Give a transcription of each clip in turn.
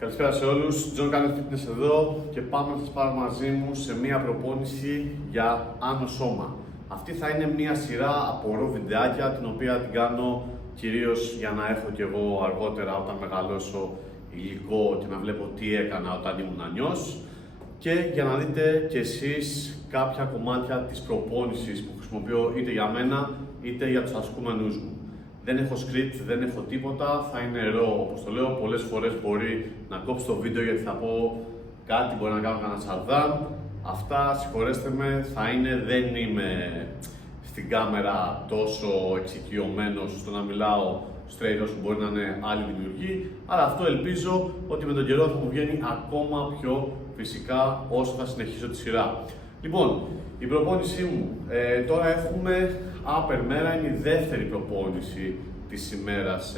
Καλησπέρα σε όλους, John Cannon Fitness εδώ και πάμε να σας πάρω μαζί μου σε μία προπόνηση για άνω σώμα. Αυτή θα είναι μία σειρά από ρο βιντεάκια, την οποία την κάνω κυρίως για να έχω κι εγώ αργότερα όταν μεγαλώσω υλικό και να βλέπω τι έκανα όταν ήμουν νιός και για να δείτε κι εσείς κάποια κομμάτια της προπόνησης που χρησιμοποιώ είτε για μένα είτε για τους ασκούμενους μου. Δεν έχω script, δεν έχω τίποτα, θα είναι ρο, όπως το λέω. Πολλές φορές μπορεί να κόψω το βίντεο γιατί θα πω κάτι, μπορεί να κάνω κανένα σαρδάμ. Αυτά, συγχωρέστε με, δεν είμαι στην κάμερα τόσο εξοικειωμένος στο να μιλάω straight όσο μπορεί να είναι άλλοι δημιουργοί, αλλά αυτό ελπίζω ότι με τον καιρό θα μου βγαίνει ακόμα πιο φυσικά όσο θα συνεχίσω τη σειρά. Λοιπόν, η προπόνησή μου, τώρα έχουμε upper μέρα, είναι η δεύτερη προπόνηση της ημέρας,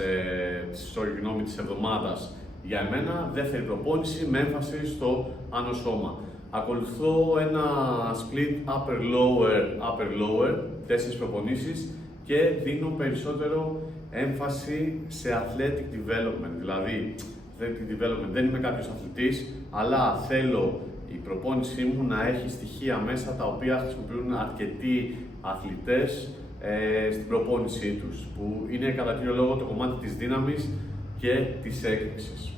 της εβδομάδας για εμένα, δεύτερη προπόνηση με έμφαση στο άνω σώμα. Ακολουθώ ένα split upper-lower, 4 προπονήσεις και δίνω περισσότερο έμφαση σε athletic development, δηλαδή athletic development, δεν είμαι κάποιος αθλητής, αλλά θέλω η προπόνησή μου να έχει στοιχεία μέσα τα οποία χρησιμοποιούν αρκετοί αθλητές στην προπόνησή τους, που είναι κατά κύριο λόγο το κομμάτι της δύναμης και της έκρηξης.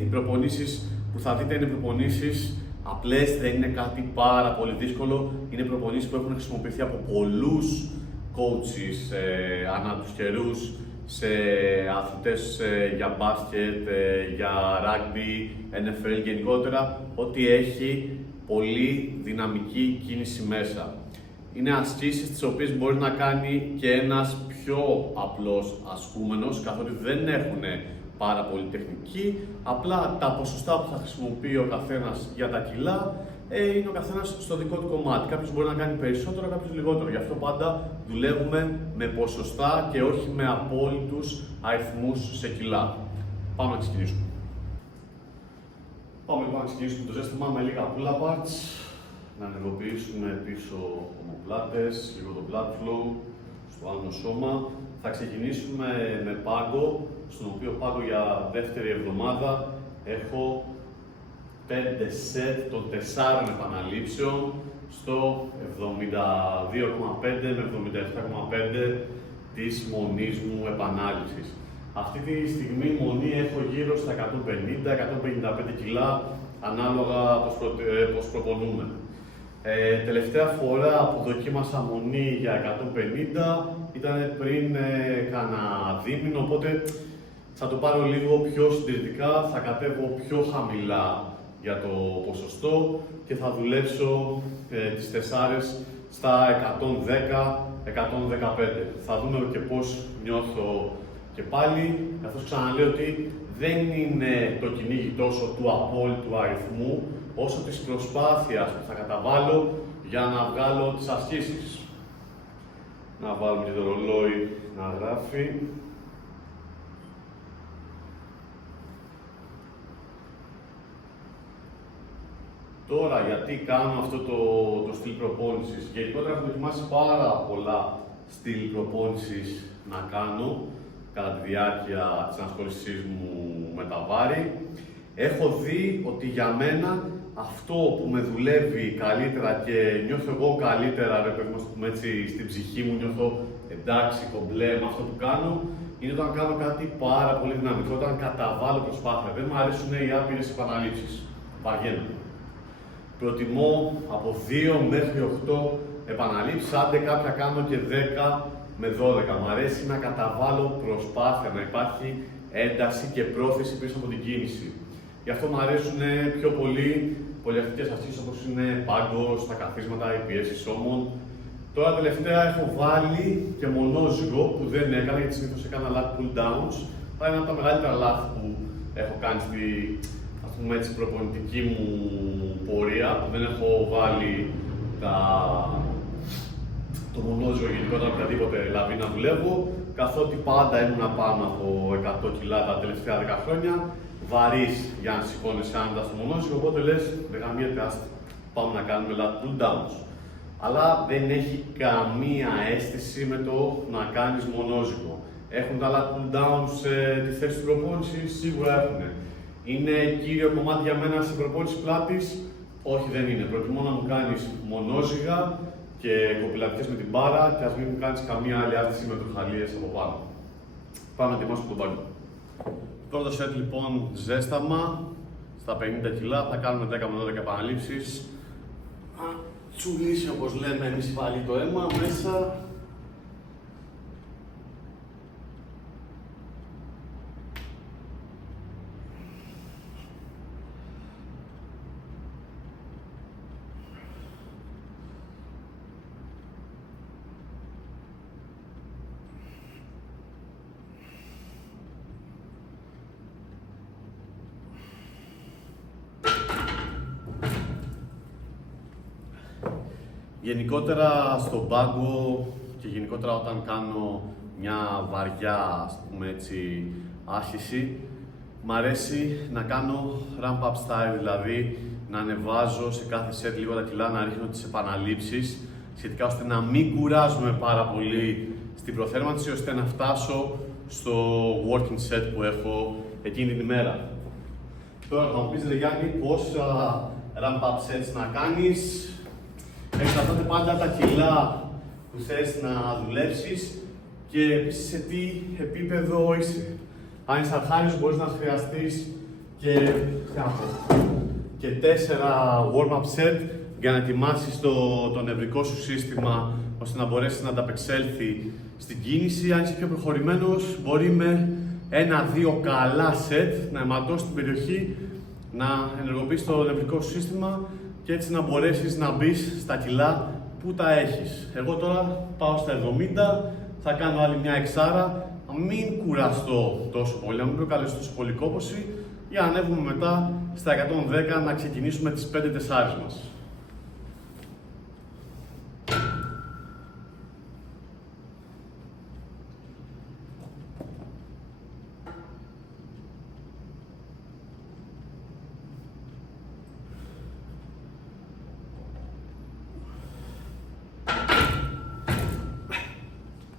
Οι προπονήσεις που θα δείτε είναι προπονήσεις απλές, δεν είναι κάτι πάρα πολύ δύσκολο, είναι προπονήσεις που έχουν χρησιμοποιηθεί από πολλούς coaches ανά τους καιρούς, σε αθλητές για μπάσκετ, για rugby, NFL γενικότερα, ότι έχει πολύ δυναμική κίνηση μέσα. Είναι ασκήσεις τις οποίες μπορεί να κάνει και ένας πιο απλός ασκούμενος, καθότι δεν έχουν πάρα πολύ τεχνική, απλά τα ποσοστά που θα χρησιμοποιεί ο καθένας για τα κιλά είναι ο καθένας στο δικό του κομμάτι. Κάποιος μπορεί να κάνει περισσότερο, κάποιος λιγότερο. Γι' αυτό πάντα δουλεύουμε με ποσοστά και όχι με απόλυτους αριθμούς σε κιλά. Πάμε να ξεκινήσουμε. Πάμε λοιπόν να ξεκινήσουμε το ζέστημα με λίγα pull-up parts. Να ενεργοποιήσουμε πίσω ομοπλάτες, λίγο το blood flow στο άνω σώμα. Θα ξεκινήσουμε με πάγκο, στον οποίο πάγκο για δεύτερη εβδομάδα έχω 5 σετ των 4 επαναλήψεων στο 72,5 με 77,5 της μονής μου επανάληψης. Αυτή τη στιγμή μονή έχω γύρω στα 150-155 κιλά, ανάλογα πώς προπονούμε. Τελευταία φορά που δοκίμασα μονή για 150 ήταν πριν κάνα δίμηνο, οπότε θα το πάρω λίγο πιο συντηρητικά, θα κατέβω πιο χαμηλά για το ποσοστό και θα δουλέψω τις 4 στα 110-115. Θα δούμε και πώς νιώθω και πάλι, καθώς ξαναλέω ότι δεν είναι το κυνήγι τόσο του απόλυτου αριθμού, όσο της προσπάθειας που θα καταβάλω για να βγάλω τις ασκήσεις. Να βάλουμε και το ρολόι να γράφει. Τώρα, γιατί κάνω αυτό το στυλ προπόνησης? Γενικότερα έχω δοκιμάσει πάρα πολλά στυλ προπόνησης να κάνω κατά τη διάρκεια της ανασχόλησής μου με τα βάρη. Έχω δει ότι για μένα αυτό που με δουλεύει καλύτερα και νιώθω εγώ καλύτερα, ρε παιδί μου, έτσι, στην ψυχή μου, νιώθω εντάξει, κομπλέ με αυτό που κάνω, είναι όταν κάνω κάτι πάρα πολύ δυναμικό, όταν καταβάλω προσπάθεια. Δεν μου αρέσουν οι άπειρες επαναλήψεις. Βαριέμαι. Προτιμώ από 2 μέχρι 8 επαναλήψεις, άντε κάποια κάνω και 10 με 12. Μ' αρέσει να καταβάλω προσπάθεια, να υπάρχει ένταση και πρόθεση πίσω από την κίνηση. Γι' αυτό μου αρέσουν πιο πολύ πολυαθλητικές ασκήσεις όπως είναι πάγκος, τα καθίσματα, οι πιέσεις ώμων. Τώρα τελευταία έχω βάλει και μονόζυγο που δεν έκανα, γιατί συνήθως έκανα lat pull downs. Θα είναι από τα μεγαλύτερα λάθη που έχω κάνει στη προπονητική μου πορεία, που δεν έχω βάλει το μονόζυγο γενικότερα οποιαδήποτε λαβή να δουλεύω, καθότι πάντα ήμουν πάνω από 100 κιλά τα τελευταία 10 χρόνια, βαρύς για να σηκώνεσαι άνετα στο μονόζυγο, οπότε λες, δεν γαμιέται, πάμε να κάνουμε lat pull downs. Αλλά δεν έχει καμία αίσθηση με το να κάνεις μονόζυγο. Έχουν τα lat pull downs τη θέση της προπόνησης, σίγουρα έχουν. Είναι κύριο κομμάτι για μένα σε προπόνηση πλάτης? Όχι, δεν είναι. Προτιμώ να μου κάνεις μονόζυγα και κοπηλατικές με την μπάρα και ας μην μου κάνεις καμία άλλη άσκηση με τροχαλίες από πάνω. Πάμε να ετοιμάσουμε τον πάγκο. Πρώτο σετ λοιπόν ζέσταμα στα 50 κιλά. Θα κάνουμε 10 με 12 επαναλήψεις. Τσουλήσει, όπως λέμε εμείς πάλι το αίμα μέσα. Γενικότερα στον πάγκο και γενικότερα όταν κάνω μια βαριά, ας πούμε έτσι, άσκηση, μ' αρέσει να κάνω ramp-up style, δηλαδή να ανεβάζω σε κάθε set λίγο τα κιλά, να ρίχνω τις επαναλήψεις, σχετικά ώστε να μην κουράζουμε πάρα πολύ στην προθέρμανση, ώστε να φτάσω στο working set που έχω εκείνη την ημέρα. Τώρα θα μου πεις, ρε Γιάννη, πόσα ramp-up sets να κάνεις? Εξαρτάται πάντα τα κιλά που θες να δουλέψεις και επίσης σε τι επίπεδο είσαι. Αν είσαι αρχάριος, μπορείς να χρειαστείς και 4 warm-up set για να ετοιμάσεις το νευρικό σου σύστημα, ώστε να μπορέσεις να ανταπεξέλθει στην κίνηση. Αν είσαι πιο προχωρημένος, μπορεί με 1-2 καλά set να αιματώσεις την περιοχή, να ενεργοποιήσεις το νευρικό σου σύστημα και έτσι να μπορέσεις να μπεις στα κιλά που τα έχεις. Εγώ τώρα πάω στα 70, θα κάνω άλλη μια εξάρα, να μην κουραστώ τόσο πολύ, να μην προκαλέσω τόσο πολύ κόπωση, για να ανέβουμε μετά στα 110 να ξεκινήσουμε τις 5 τεσσάρες μας.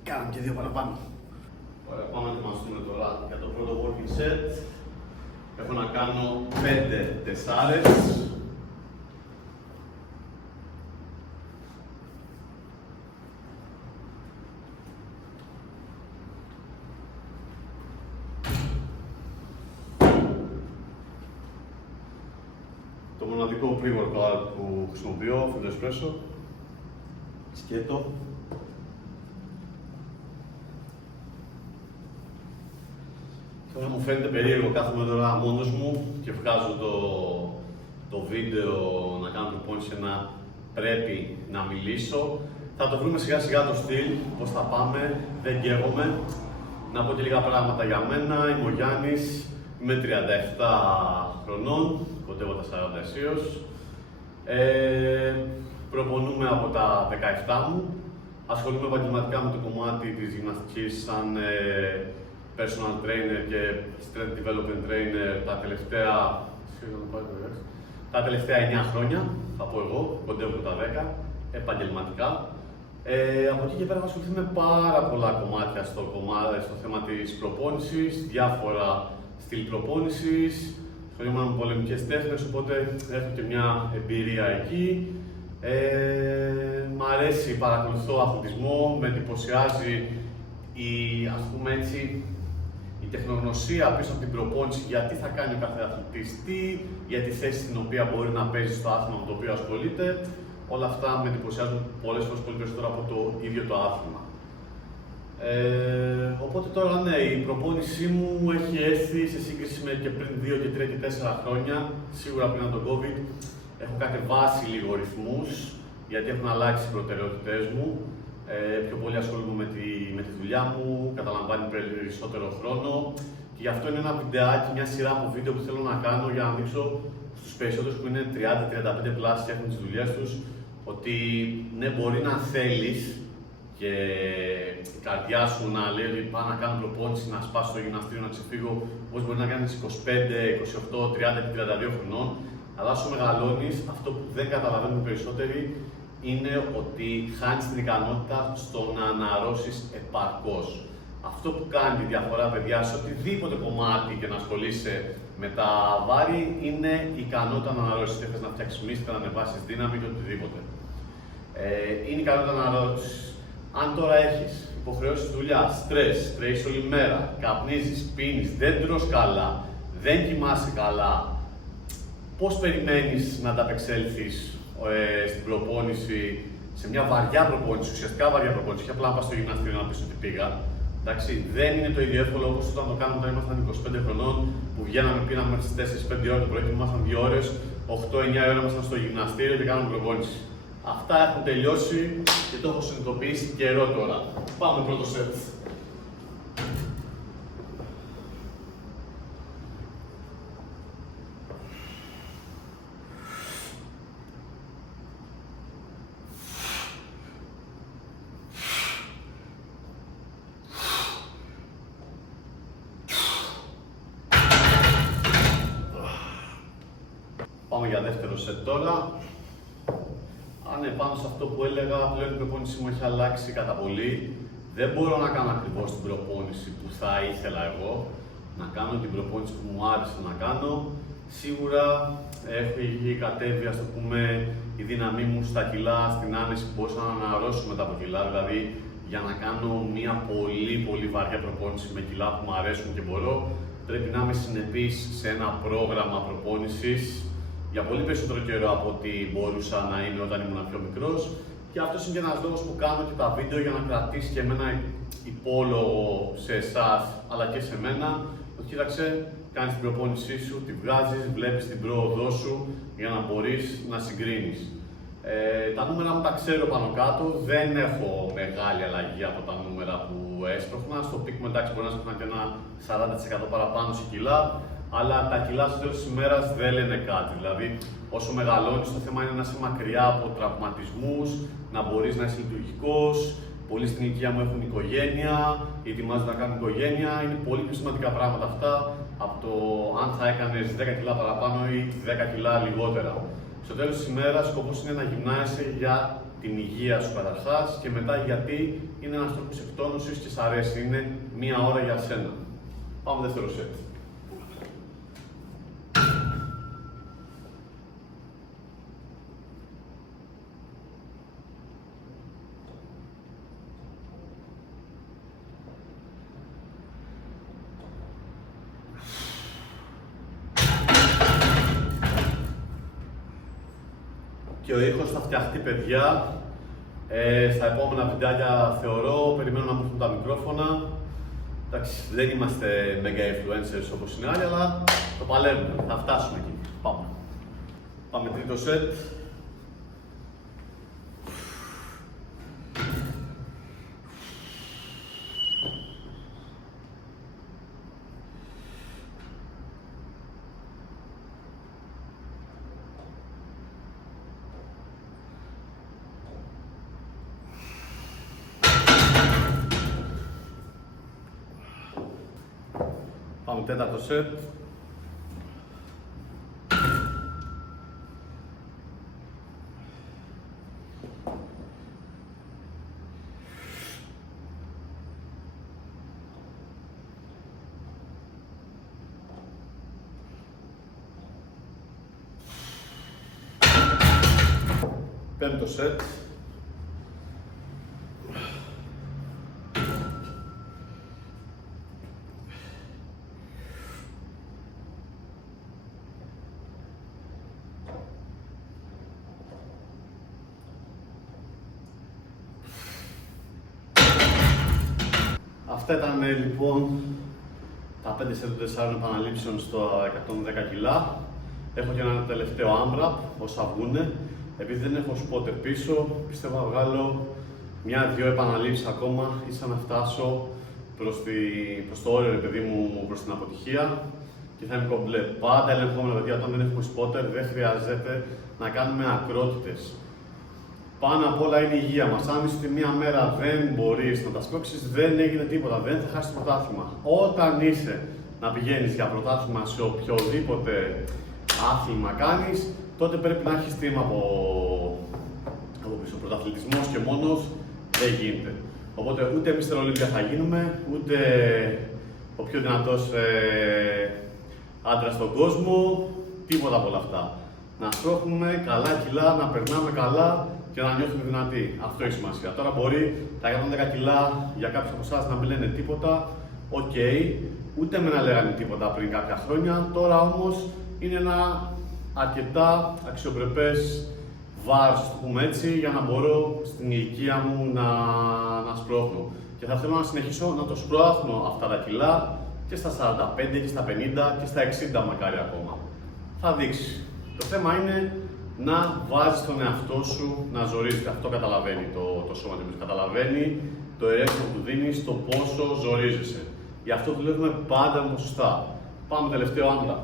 Κάναμε και 2 παραπάνω. Ωραία, πάμε να ετοιμαστούμε τώρα για το πρώτο working set. Έχω να κάνω 5 τεσσάρες. Το μοναδικό pre-workout που χρησιμοποιώ, Full Espresso, σκέτο. Τώρα μου φαίνεται περίεργο, κάθομαι τώρα μόνος μου και βγάζω το βίντεο να κάνω προπόνηση, να πρέπει να μιλήσω. Θα το βρούμε σιγά σιγά το στυλ, πώς θα πάμε, δεν καίγομαι. Να πω και λίγα πράγματα για μένα. Είμαι ο Γιάννης, είμαι 37 χρονών, κοντεύω τα 40 αισίως. Προπονούμε από τα 17 μου. Ασχολούμαι επαγγελματικά με το κομμάτι της γυμναστικής σαν personal trainer και strength development trainer τα τελευταία 9 χρόνια, θα πω εγώ, κοντεύω τα 10, επαγγελματικά. Από εκεί και πέρα έχω ασχοληθεί με πάρα πολλά κομμάτια στο θέμα της προπόνησης, διάφορα στυλ προπόνησης, ασχολούμαι με πολεμικές τέχνες, οπότε έχω και μια εμπειρία εκεί. Μ' αρέσει, παρακολουθώ αθλητισμό, με εντυπωσιάζει ας πούμε έτσι, η τεχνογνωσία πίσω από την προπόνηση, γιατί θα κάνει ο κάθε αθλητής τι, για τη θέση στην οποία μπορεί να παίζει στο άθλημα με το οποίο ασχολείται. Όλα αυτά με εντυπωσιάζουν πολλές φορές πολύ περισσότερο από το ίδιο το άθλημα. Οπότε τώρα ναι, η προπόνησή μου έχει έρθει σε σύγκριση με και πριν 2 και 3 και 4 χρόνια, σίγουρα πριν από τον COVID. Έχω κατεβάσει λίγο ρυθμούς, γιατί έχουν αλλάξει οι προτεραιότητές μου. Πιο πολύ ασχολούμαι με τη δουλειά μου, καταλαμβάνει περισσότερο χρόνο και γι' αυτό είναι ένα βιντεάκι, μια σειρά από βίντεο που θέλω να κάνω για να δείξω στους περισσότερους που είναι 30-35 πλάς και έχουν τις δουλειές τους, ότι ναι, μπορεί να θέλεις και η καρδιά σου να λέει ότι πάω να κάνω προπόνηση, να σπάσω το γυμναστήριο, να ξεφύγω, όπως μπορεί να κάνεις 25, 28, 30 και 32 χρονών. Αλλά όσο μεγαλώνεις, αυτό που δεν καταλαβαίνουν περισσότεροι είναι ότι χάνεις την ικανότητα στο να αναρρώσεις επαρκώς. Αυτό που κάνει τη διαφορά, παιδιά, σε οτιδήποτε κομμάτι και να ασχολείσαι με τα βάρη είναι η ικανότητα να αναρρώσεις. Είτε θες να φτιάξεις μύστη, να ανεβάσεις δύναμη και οτιδήποτε. Είναι η ικανότητα να αναρρώσεις. Αν τώρα έχεις υποχρεώσεις δουλειά, στρες, τρέχεις όλη μέρα, καπνίζεις, πίνεις, δεν τρως καλά, δεν κοιμάσαι καλά, πώς περιμένεις να ανταπεξέλθεις στην προπόνηση, σε μια βαριά προπόνηση, ουσιαστικά βαριά προπόνηση, όχι απλά να πας στο γυμναστήριο να πεις ότι πήγα. Εντάξει, δεν είναι το ίδιο εύκολο όπως όταν το κάναμε όταν ήμασταν 25 χρονών, που βγαίναμε, πίναμε στις 4-5 ώρες το πρωί, ήμασταν 2 ώρες, 8-9 ώρες ήμασταν στο γυμναστήριο και κάναμε προπόνηση. Αυτά έχουν τελειώσει και το έχω συνειδητοποιήσει καιρό τώρα. Πάμε πρώτο σετ. Πάμε για δεύτερο σετ τώρα. Πάνω σε αυτό που έλεγα, πλέον η προπόνηση μου έχει αλλάξει κατά πολύ. Δεν μπορώ να κάνω ακριβώς την προπόνηση που θα ήθελα εγώ, να κάνω την προπόνηση που μου άρεσε να κάνω. Σίγουρα έχει κατέβει, ας το πούμε, η δύναμή μου στα κιλά, στην άνεση που μπορούσα να αναρρώσω μετά από κιλά. Δηλαδή, για να κάνω μια πολύ βαριά προπόνηση με κιλά που μου αρέσουν και μπορώ, πρέπει να είμαι συνεπής σε ένα πρόγραμμα προπόνησης για πολύ περισσότερο καιρό από ό,τι μπορούσα να είμαι όταν ήμουν πιο μικρός. Και αυτός είναι και ένας λόγος που κάνω και τα βίντεο για να κρατήσει και εμένα υπόλογο σε εσάς αλλά και σε μένα. Ότι κοίταξε, κάνεις την προπόνησή σου, τη βγάζεις, βλέπεις την πρόοδό σου για να μπορείς να συγκρίνεις. Τα νούμερα μου τα ξέρω πάνω κάτω, δεν έχω μεγάλη αλλαγή από τα νούμερα που έσπρωχνα. Στο πικ μου εντάξει μπορεί να έσπρωχνα και ένα 40% παραπάνω σε κιλά, αλλά τα κιλά στο τέλος της ημέρας δεν λένε κάτι. Δηλαδή, όσο μεγαλώνεις, το θέμα είναι να είσαι μακριά από τραυματισμούς, να μπορείς να είσαι λειτουργικός. Πολλοί στην ηλικία μου έχουν οικογένεια ή ετοιμάζονται να κάνουν οικογένεια. Είναι πολύ πιο σημαντικά πράγματα αυτά από το αν θα έκανες 10 κιλά παραπάνω ή 10 κιλά λιγότερα. Στο τέλος της ημέρας, σκοπός είναι να γυμνάζεσαι για την υγεία σου καταρχάς και μετά γιατί είναι ένας τρόπος εκτόνωσης και σ' αρέσει. Είναι μία ώρα για σένα. Πάμε δεύτερο σετ. Και ο ήχος θα φτιαχτεί, παιδιά. Στα επόμενα βιντεάκια θεωρώ, περιμένω να μου έρθουν τα μικρόφωνα. Εντάξει, δεν είμαστε mega influencers όπως είναι άλλοι, αλλά το παλεύουμε. Θα φτάσουμε εκεί. Πάμε. Πάμε τρίτο σετ. Πάμε τέταρτο σετ. Πέμπτο σετ. Αυτά ήταν λοιπόν τα 5 σετ των 4 επαναλήψεων στο 110 κιλά. Έχω και ένα τελευταίο AMRAP όσα βγούνε. Επειδή δεν έχω spotter πίσω, πιστεύω να βγάλω μια-δυο επαναλήψεις ακόμα ή σαν να φτάσω προς το όριο, παιδί μου, προς την αποτυχία και θα είμαι κομπλέ. Πάντα ελεγχόμενα, παιδιά, όταν δεν έχουμε spotter δεν χρειάζεται να κάνουμε ακρότητες. Πάνω απ' όλα είναι η υγεία μας. Αν είσαι μία μέρα δεν μπορείς να τα σπρώξεις, δεν έγινε τίποτα, δεν θα χάσεις το πρωτάθλημα. Όταν είσαι να πηγαίνεις για πρωτάθλημα σε οποιοδήποτε άθλημα κάνεις, τότε πρέπει να έχεις team από πίσω. Πρωταθλητισμός και μόνος δεν γίνεται. Οπότε ούτε Mr. Olympia θα γίνουμε, ούτε ο πιο δυνατός άντρας στον κόσμο, τίποτα από όλα αυτά. Να στρώχνουμε καλά κιλά, να περνάμε καλά και να νιώθουμε δυνατοί. Αυτό έχει σημασία. Τώρα μπορεί τα 110 κιλά για κάποιους από εσάς να μην λένε τίποτα, οκ, ούτε με να λέγανε τίποτα πριν κάποια χρόνια. Τώρα όμως είναι ένα αρκετά αξιοπρεπές βάρος, το πούμε έτσι, για να μπορώ στην ηλικία μου να σπρώχνω. Και θα θέλω να συνεχίσω να το σπρώχνω αυτά τα κιλά και στα 45 και στα 50 και στα 60 μακάρι ακόμα. Θα δείξει. Το θέμα είναι να βάζεις τον εαυτό σου να ζορίζεται. Αυτό καταλαβαίνει το σώμα του. Καταλαβαίνει το ερέθισμα που του δίνεις, το πόσο ζορίζεσαι. Γι' αυτό δουλεύουμε πάντα με ποσοστά. Πάμε τελευταίο άντρα.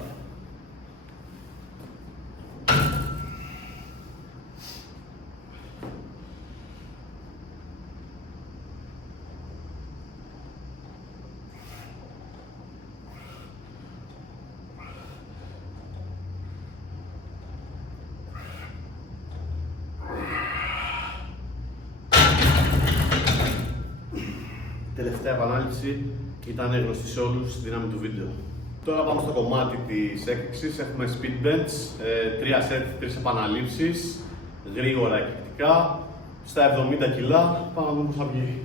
Τελευταία επανάληψη ήταν γνωστή σε όλους στη δύναμη του βίντεο. Τώρα πάμε στο κομμάτι της έκρηξης. Έχουμε speed bench, 3 set, 3 επαναλήψεις, γρήγορα εκρηκτικά, στα 70 κιλά. Πάμε να δούμε πώς θα βγει.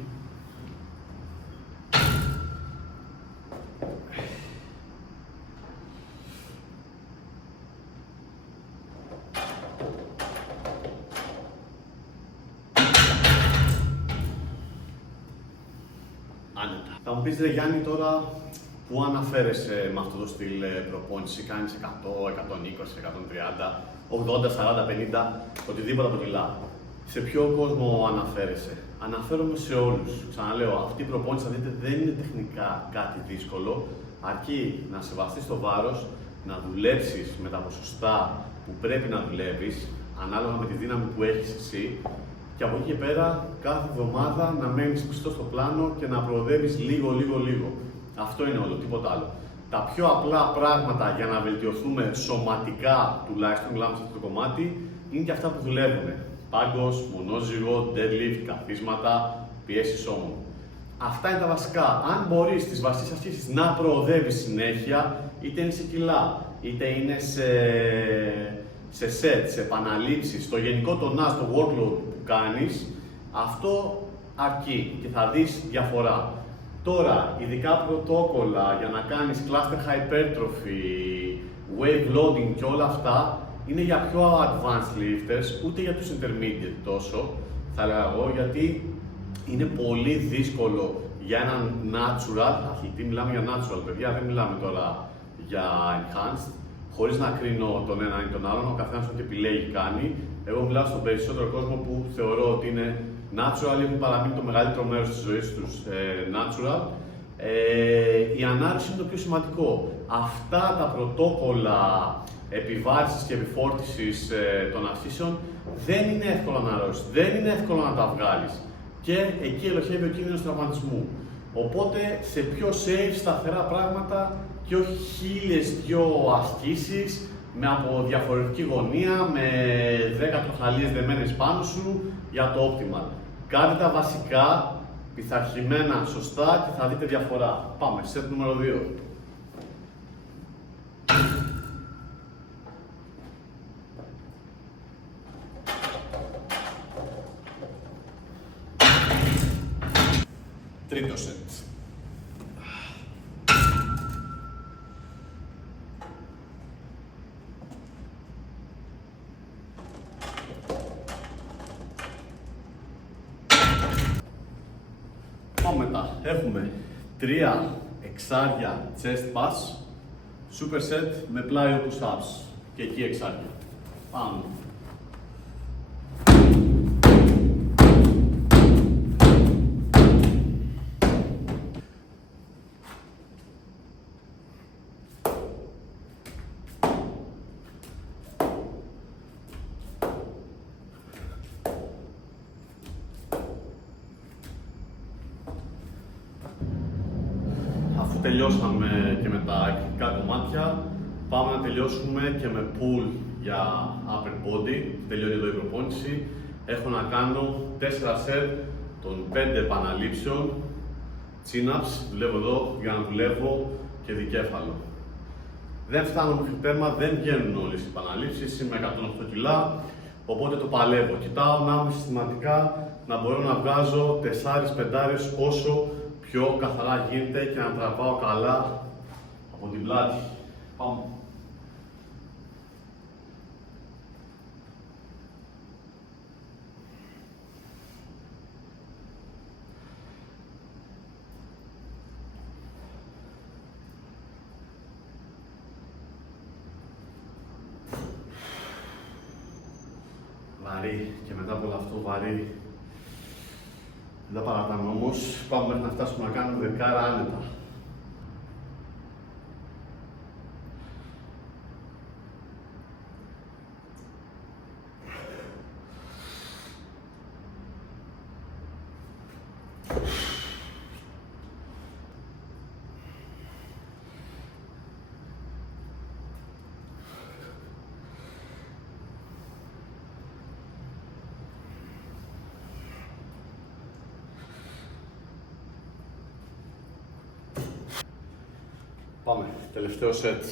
Θα μου πεις ρε Γιάννη, τώρα που αναφέρεσαι με αυτό το στυλ προπόνηση, κάνεις 100, 120, 130, 80, 40, 50, οτιδήποτε από κιλά. Σε ποιο κόσμο αναφέρεσαι? Αναφέρομαι σε όλους. Ξαναλέω, αυτή η προπόνηση θα δείτε δεν είναι τεχνικά κάτι δύσκολο, αρκεί να σεβαστείς το βάρος, να δουλέψεις με τα ποσοστά που πρέπει να δουλεύεις, ανάλογα με τη δύναμη που έχεις εσύ. Και από εκεί και πέρα, κάθε εβδομάδα να μένεις πιστός στο πλάνο και να προοδεύεις λίγο. Αυτό είναι όλο, τίποτα άλλο. Τα πιο απλά πράγματα για να βελτιωθούμε σωματικά, τουλάχιστον μιλάμε σε αυτό το κομμάτι, είναι και αυτά που δουλεύουν. Πάγκος, μονόζυγο, deadlift, καθίσματα, πιέσεις ώμων. Αυτά είναι τα βασικά. Αν μπορείς τις βασικές ασκήσεις να προοδεύεις συνέχεια, είτε είναι σε κιλά, είτε είναι σε set, σε επαναλήψεις, στο γενικό τονάζ, το workload που κάνεις, αυτό αρκεί και θα δεις διαφορά. Τώρα, ειδικά πρωτόκολλα για να κάνεις cluster hypertrophy, wave loading και όλα αυτά, είναι για πιο advanced lifters, ούτε για τους intermediate τόσο, θα έλεγα εγώ, γιατί είναι πολύ δύσκολο για έναν natural αθλητή, μιλάμε για natural παιδιά, δεν μιλάμε τώρα για enhanced, χωρίς να κρίνω τον έναν ή τον άλλον, ο καθένας ό,τι επιλέγει κάνει. Εγώ μιλάω στον περισσότερο κόσμο που θεωρώ ότι είναι natural ή έχουν παραμείνει το μεγαλύτερο μέρος της ζωής τους natural. Η ανάρρωση είναι το πιο σημαντικό. Αυτά τα πρωτόκολλα επιβάρησης και επιφόρτησης των ασκήσεων δεν είναι εύκολο να αρρώσεις, δεν είναι εύκολο να τα βγάλεις. Και εκεί ελοχεύει ο κίνδυνος τραυματισμού. Οπότε σε πιο safe, σταθερά πράγματα και όχι 1002 ασκήσεις από διαφορετική γωνία, με 10 τροχαλίες δεμένες πάνω σου για το optimal. Κάντε τα βασικά, πειθαρχημένα, σωστά και θα δείτε διαφορά. Πάμε, set νούμερο 2. Τρίτο set. Μετά έχουμε 3 εξάρια chest pass, super set με πλάιο push-ups και εκεί εξάρια. Πάμε. Τελειώσαμε και με τα εκρηκτικά κομμάτια, πάμε να τελειώσουμε και με pull για upper body. Τελειώνει εδώ η προπόνηση. Έχω να κάνω 4 set των 5 επαναλήψεων chin-ups. Δουλεύω εδώ για να δουλεύω και δικέφαλο. Δεν φτάνω μέχρι τέρμα, δεν βγαίνουν όλες οι επαναλήψεις. Είμαι 108 κιλά, οπότε το παλεύω. Κοιτάω να είμαι συστηματικά, να μπορώ να βγάζω 4-5 όσο πιο καθαρά γίνεται και να τραβάω καλά από την πλάτη. Πάμε. Βαρύ και μετά από όλο αυτό βαρύ. Δεν τα παρατάμε όμως. Πάμε μέχρι να φτάσουμε να κάνουμε δεκάρα άνετα. Πάμε, τελευταίο σετ.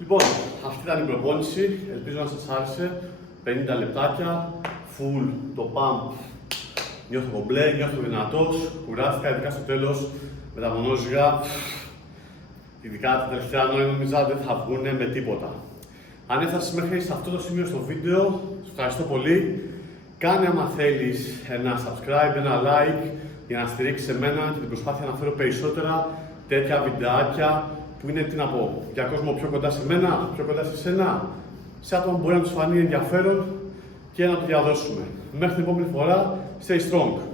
Λοιπόν, αυτή ήταν η προπόνηση, ελπίζω να σας άρεσε. 50 λεπτάκια, full το pump. Νιώθω κομπλέ, νιώθω δυνατός, κουράστηκα, ειδικά στο τέλος με τα μονόζυγα. Ειδικά τα τελευταία νόμιζα δεν θα βγουν με τίποτα. Αν έφτασες μέχρι σε αυτό το σημείο στο βίντεο, σας ευχαριστώ πολύ. Κάνε άμα θέλεις ένα subscribe, ένα like για να στηρίξεις εμένα και την προσπάθεια να φέρω περισσότερα τέτοια βιντεάκια που είναι, τι να πω, για κόσμο πιο κοντά σε μένα, πιο κοντά σε σένα, σε άτομα που μπορεί να τους φανεί ενδιαφέρον και να το διαδώσουμε. Μέχρι την επόμενη φορά, stay strong!